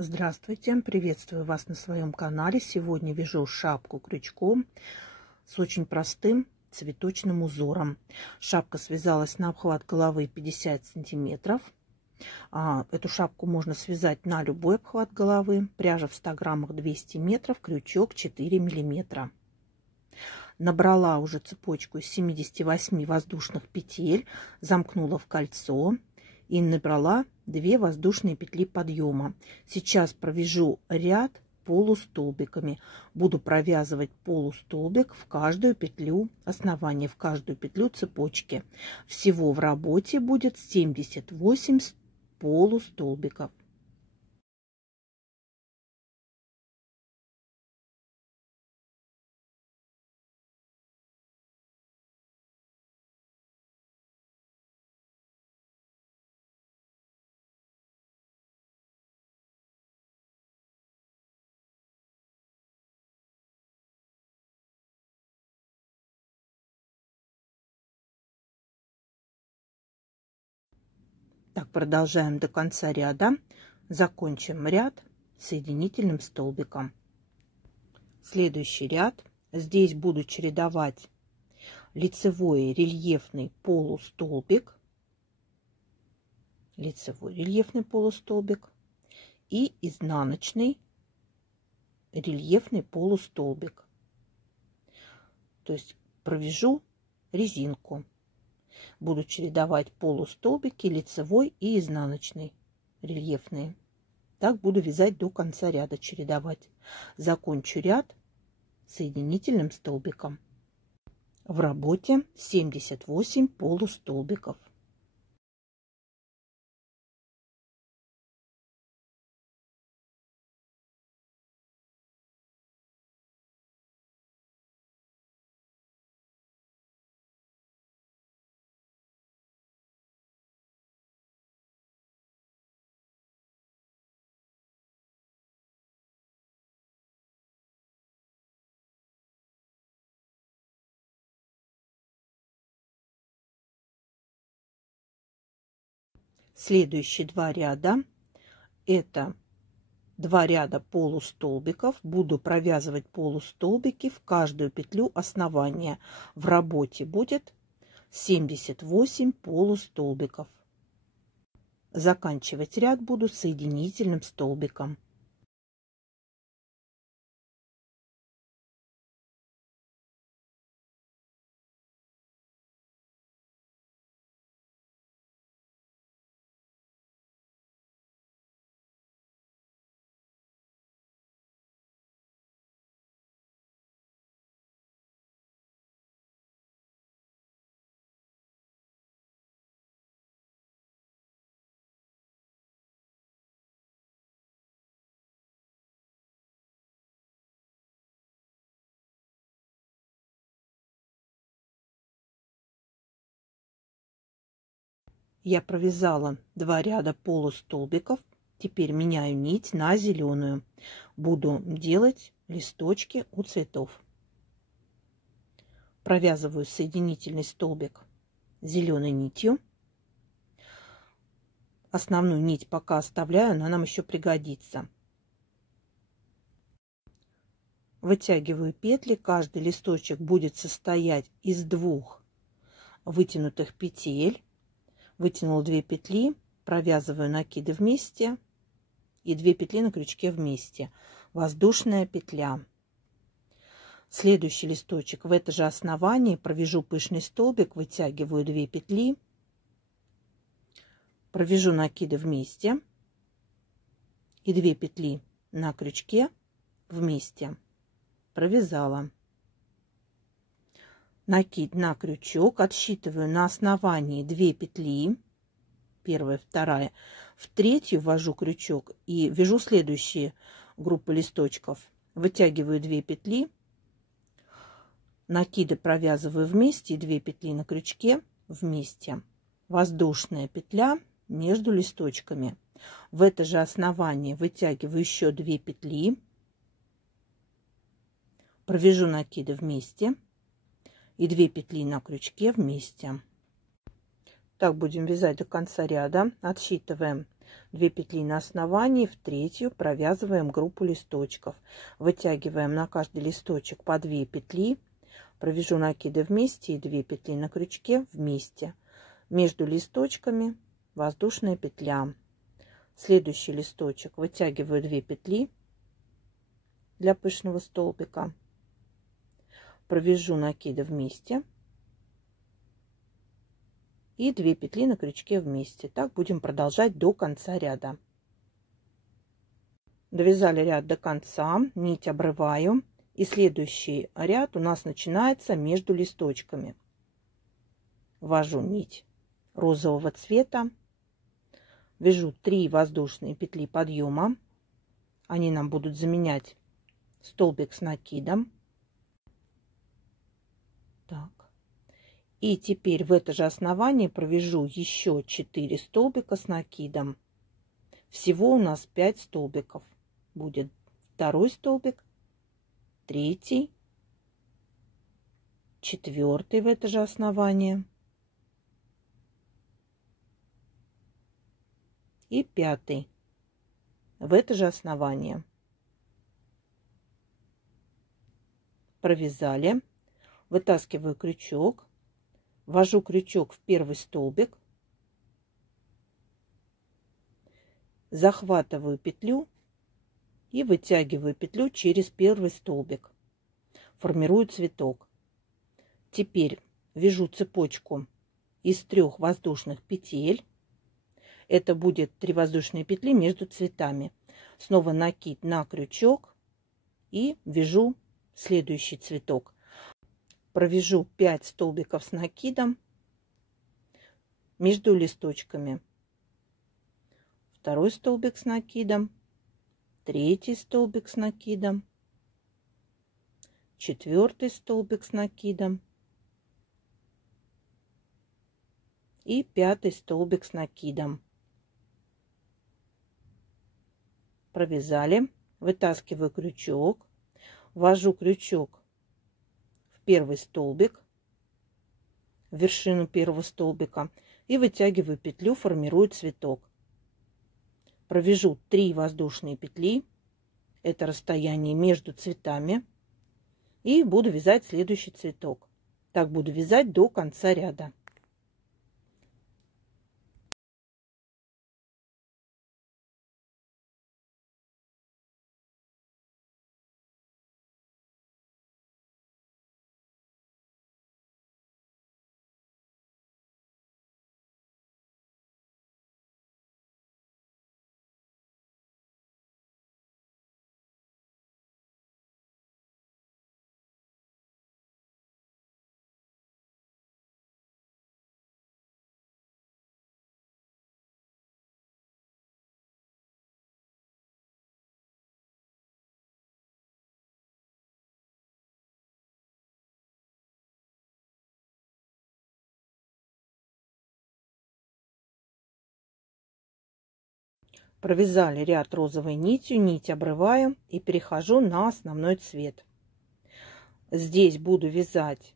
Здравствуйте, приветствую вас на своем канале. Сегодня вяжу шапку крючком с очень простым цветочным узором. Шапка связалась на обхват головы 50 сантиметров. Эту шапку можно связать на любой обхват головы. Пряжа в 100 граммах 200 метров, крючок 4 миллиметра. Набрала уже цепочку из 78 воздушных петель, замкнула в кольцо и набрала 2 воздушные петли подъема. Сейчас провяжу ряд полустолбиками. Буду провязывать полустолбик в каждую петлю основания, в каждую петлю цепочки. Всего в работе будет 78 полустолбиков. Так, продолжаем до конца ряда. Закончим ряд соединительным столбиком. Следующий ряд. Здесь буду чередовать лицевой рельефный полустолбик, и изнаночный рельефный полустолбик. То есть провяжу резинку. Буду чередовать полустолбики, лицевой и изнаночный рельефные. Так буду вязать до конца ряда, чередовать. Закончу ряд соединительным столбиком. В работе 78 полустолбиков. Следующие 2 ряда — это 2 ряда полустолбиков. Буду провязывать полустолбики в каждую петлю основания. В работе будет 78 полустолбиков. Заканчивать ряд буду соединительным столбиком. Я провязала 2 ряда полустолбиков. Теперь меняю нить на зеленую. Буду делать листочки у цветов. Провязываю соединительный столбик зеленой нитью. Основную нить пока оставляю, она нам еще пригодится. Вытягиваю петли. Каждый листочек будет состоять из 2 вытянутых петель. Вытянула 2 петли, провязываю накиды вместе и 2 петли на крючке вместе. Воздушная петля. Следующий листочек в это же основание провяжу пышный столбик, вытягиваю 2 петли, провяжу накиды вместе и 2 петли на крючке вместе. Провязала. Накид на крючок, отсчитываю на основании 2 петли, первая, вторая, в третью ввожу крючок и вяжу следующие группы листочков. Вытягиваю 2 петли, накиды провязываю вместе и 2 петли на крючке вместе. Воздушная петля между листочками. В это же основание вытягиваю еще 2 петли, провяжу накиды вместе и 2 петли на крючке вместе. Так будем вязать до конца ряда. Отсчитываем 2 петли на основании, в третью провязываем группу листочков. Вытягиваем на каждый листочек по 2 петли, провяжу накиды вместе и 2 петли на крючке вместе. Между листочками воздушная петля. Следующий листочек вытягиваю 2 петли для пышного столбика, провяжу накиды вместе и 2 петли на крючке вместе. Так будем продолжать до конца ряда. Довязали ряд до конца, нить обрываю, и следующий ряд у нас начинается между листочками. Ввожу нить розового цвета, вяжу 3 воздушные петли подъема, они нам будут заменять столбик с накидом. Так. И теперь в это же основание провяжу еще 4 столбика с накидом. Всего у нас 5 столбиков. Будет второй столбик, третий, четвертый в это же основание и 5 в это же основание. Провязали, вытаскиваю крючок, ввожу крючок в первый столбик, захватываю петлю и вытягиваю петлю через первый столбик. Формирую цветок. Теперь вяжу цепочку из 3 воздушных петель. Это будет 3 воздушные петли между цветами. Снова накид на крючок и вяжу следующий цветок. Провяжу 5 столбиков с накидом между листочками. Второй столбик с накидом, третий столбик с накидом, четвертый столбик с накидом и 5 столбик с накидом. Провязали, вытаскиваю крючок, ввожу крючок в первый столбик, в вершину первого столбика и вытягиваю петлю, формирую цветок. Провяжу 3 воздушные петли, это расстояние между цветами, и буду вязать следующий цветок. Так буду вязать до конца ряда. Провязали ряд розовой нитью, нить обрываю и перехожу на основной цвет. Здесь буду вязать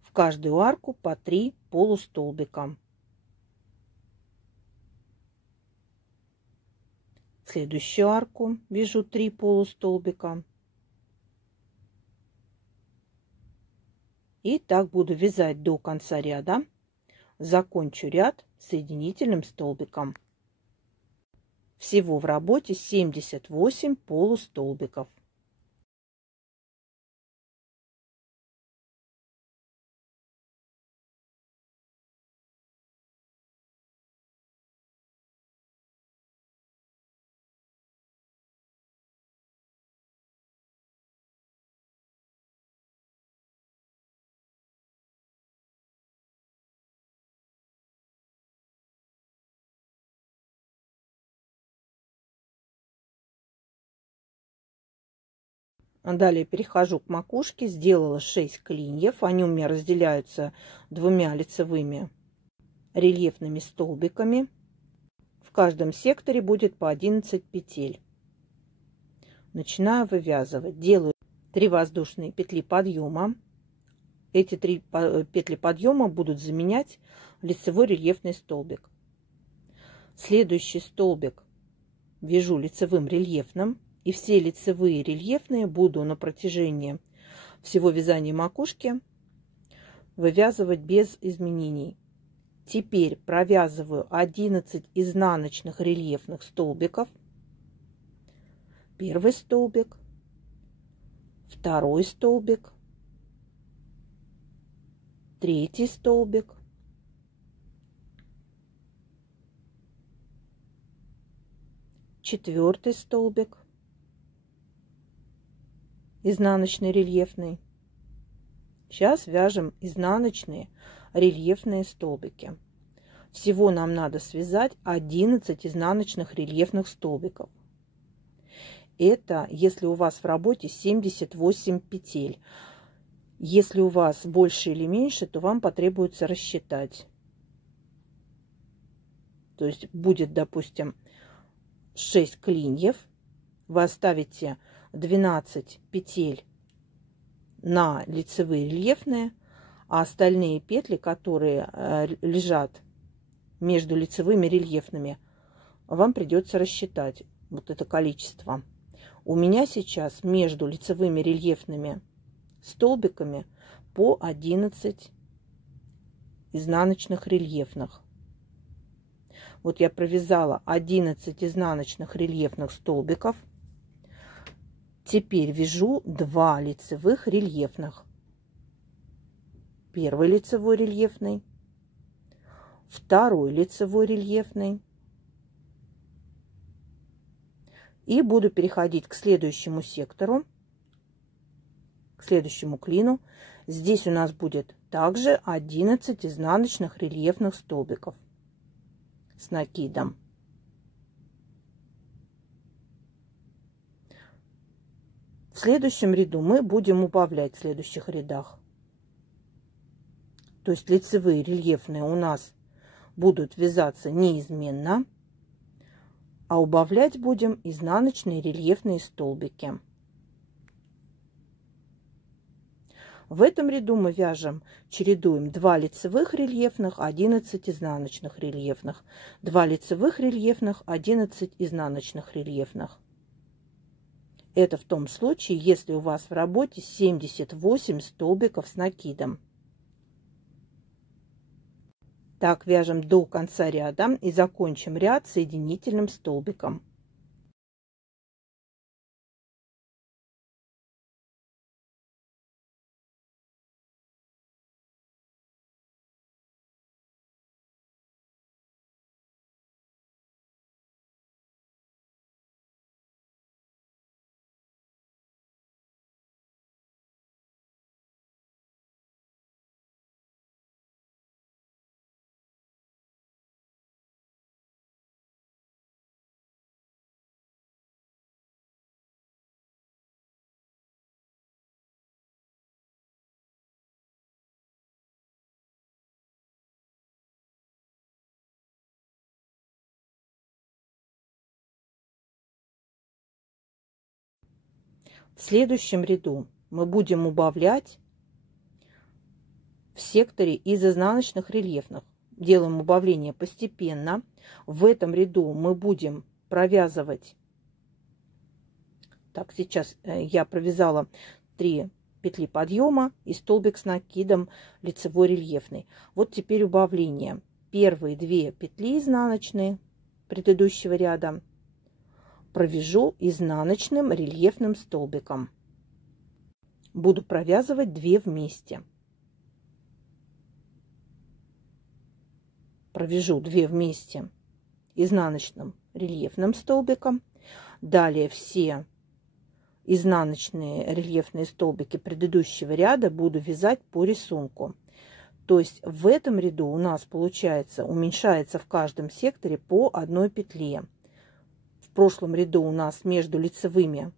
в каждую арку по 3 полустолбика. В следующую арку вяжу 3 полустолбика. И так буду вязать до конца ряда. Закончу ряд соединительным столбиком. Всего в работе 78 полустолбиков. Далее перехожу к макушке, сделала 6 клиньев, они у меня разделяются 2 лицевыми рельефными столбиками. В каждом секторе будет по 11 петель. Начинаю вывязывать. Делаю 3 воздушные петли подъема. Эти 3 петли подъема будут заменять лицевой рельефный столбик. Следующий столбик вяжу лицевым рельефным. И все лицевые рельефные буду на протяжении всего вязания макушки вывязывать без изменений. Теперь провязываю 11 изнаночных рельефных столбиков. Первый столбик, второй столбик, третий столбик, четвертый столбик, изнаночный рельефный. Сейчас вяжем изнаночные рельефные столбики. Всего нам надо связать 11 изнаночных рельефных столбиков. Это если у вас в работе 78 петель. Если у вас больше или меньше, то вам потребуется рассчитать. То есть будет, допустим, 6 клиньев. Вы оставите 12 петель на лицевые рельефные, а остальные петли, которые лежат между лицевыми рельефными, вам придется рассчитать вот это количество. У меня сейчас между лицевыми рельефными столбиками по 11 изнаночных рельефных. Вот я провязала 11 изнаночных рельефных столбиков. Теперь вяжу 2 лицевых рельефных. Первый лицевой рельефный, второй лицевой рельефный. И буду переходить к следующему сектору, к следующему клину. Здесь у нас будет также 11 изнаночных рельефных столбиков с накидом. В следующем ряду мы будем убавлять в следующих рядах. То есть лицевые рельефные у нас будут вязаться неизменно, а убавлять будем изнаночные рельефные столбики. В этом ряду мы вяжем, чередуем 2 лицевых рельефных, 11 изнаночных рельефных, 2 лицевых рельефных, 11 изнаночных рельефных. Это в том случае, если у вас в работе 78 столбиков с накидом. Так вяжем до конца ряда и закончим ряд соединительным столбиком. В следующем ряду мы будем убавлять в секторе из изнаночных рельефных. Делаем убавление постепенно. В этом ряду мы будем провязывать. Так, сейчас я провязала 3 петли подъема и столбик с накидом лицевой рельефный. Вот теперь убавление. Первые 2 петли изнаночные предыдущего ряда провяжу изнаночным рельефным столбиком. Буду провязывать 2 вместе. Провяжу 2 вместе изнаночным рельефным столбиком. Далее все изнаночные рельефные столбики предыдущего ряда буду вязать по рисунку. То есть в этом ряду у нас получается уменьшается в каждом секторе по 1 петле. В прошлом ряду у нас между лицевыми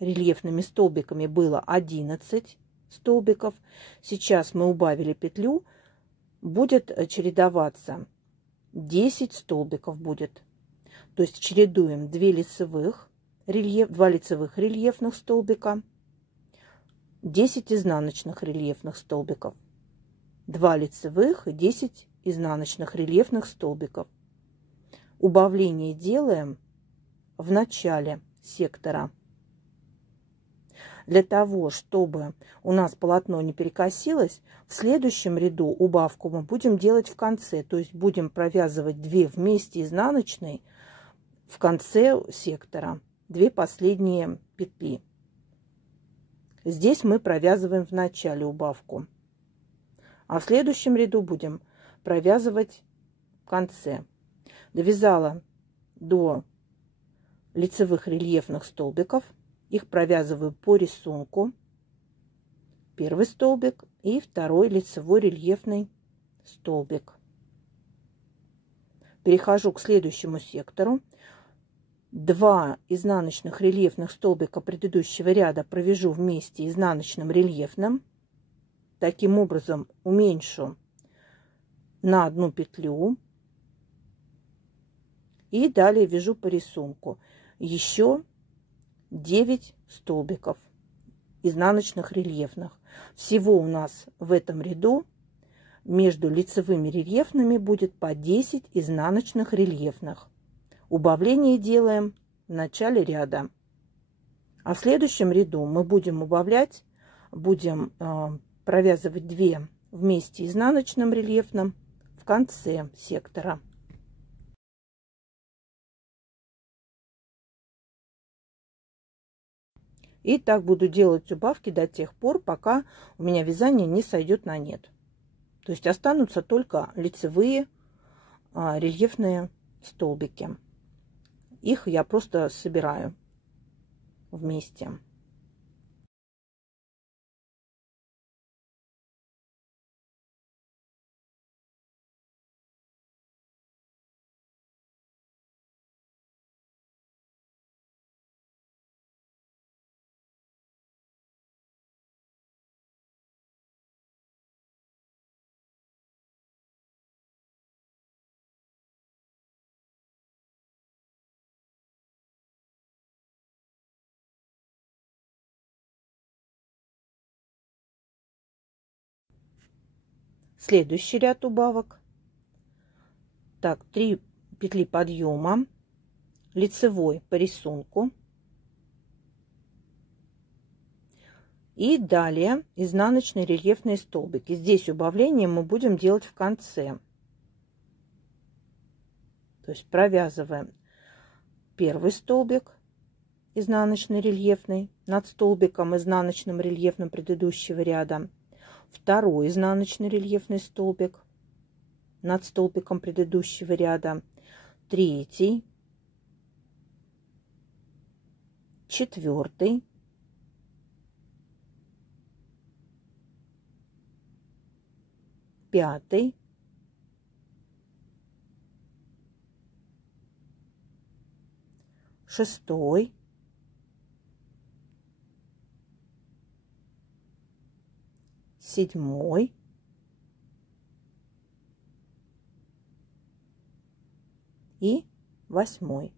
рельефными столбиками было 11 столбиков. Сейчас мы убавили петлю, будет чередоваться 10 столбиков будет. То есть чередуем 2 лицевых рельефных столбика, 10 изнаночных рельефных столбиков, 2 лицевых и 10 изнаночных рельефных столбиков. убавление делаем в начале сектора. Для того, чтобы у нас полотно не перекосилось, в следующем ряду убавку мы будем делать в конце. То есть будем провязывать 2 вместе изнаночной в конце сектора, 2 последние петли. Здесь мы провязываем в начале убавку, а в следующем ряду будем провязывать в конце. Довязала до лицевых рельефных столбиков. Их провязываю по рисунку. Первый столбик и второй лицевой рельефный столбик. Перехожу к следующему сектору. 2 изнаночных рельефных столбика предыдущего ряда провяжу вместе изнаночным рельефным. Таким образом уменьшу на 1 петлю. И далее вяжу по рисунку еще 9 столбиков изнаночных рельефных. Всего у нас в этом ряду между лицевыми рельефными будет по 10 изнаночных рельефных. Убавление делаем в начале ряда. А в следующем ряду мы будем убавлять, будем провязывать 2 вместе изнаночным рельефным в конце сектора. И так буду делать убавки до тех пор, пока у меня вязание не сойдет на нет. То есть останутся только лицевые рельефные столбики. Их я просто собираю вместе. Следующий ряд убавок. Так, 3 петли подъема, лицевой по рисунку. И далее изнаночные рельефные столбики. Здесь убавление мы будем делать в конце. То есть провязываем первый столбик изнаночный рельефный над столбиком изнаночным рельефным предыдущего ряда. Второй изнаночный рельефный столбик над столбиком предыдущего ряда, третий, четвертый, пятый, шестой, седьмой, и 8.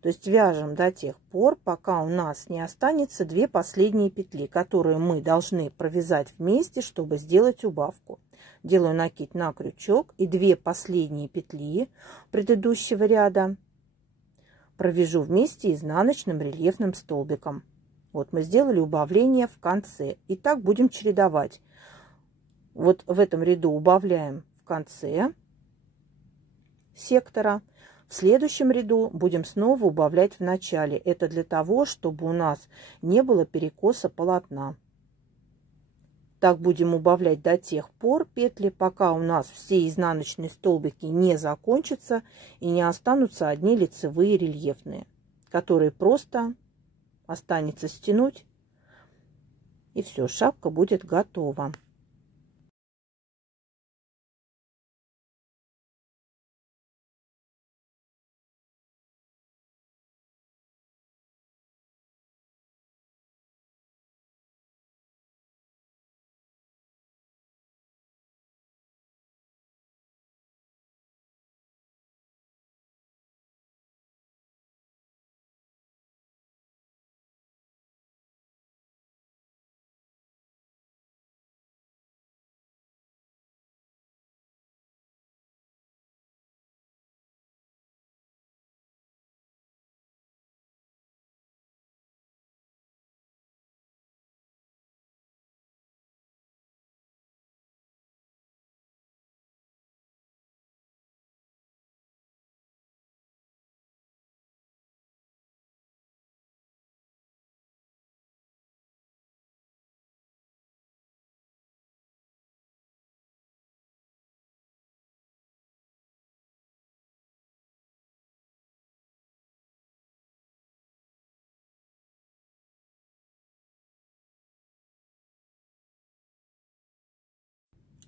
То есть вяжем до тех пор, пока у нас не останется 2 последние петли, которые мы должны провязать вместе, чтобы сделать убавку. Делаю накид на крючок и 2 последние петли предыдущего ряда провяжу вместе изнаночным рельефным столбиком. Вот мы сделали убавление в конце. И так будем чередовать. Вот в этом ряду убавляем в конце сектора. В следующем ряду будем снова убавлять в начале. Это для того, чтобы у нас не было перекоса полотна. Так будем убавлять до тех пор петли, пока у нас все изнаночные столбики не закончатся и не останутся одни лицевые рельефные, которые просто останется стянуть, и все, шапка будет готова.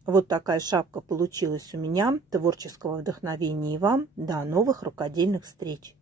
Вот такая шапка получилась у меня. Творческого вдохновения и вам. До новых рукодельных встреч!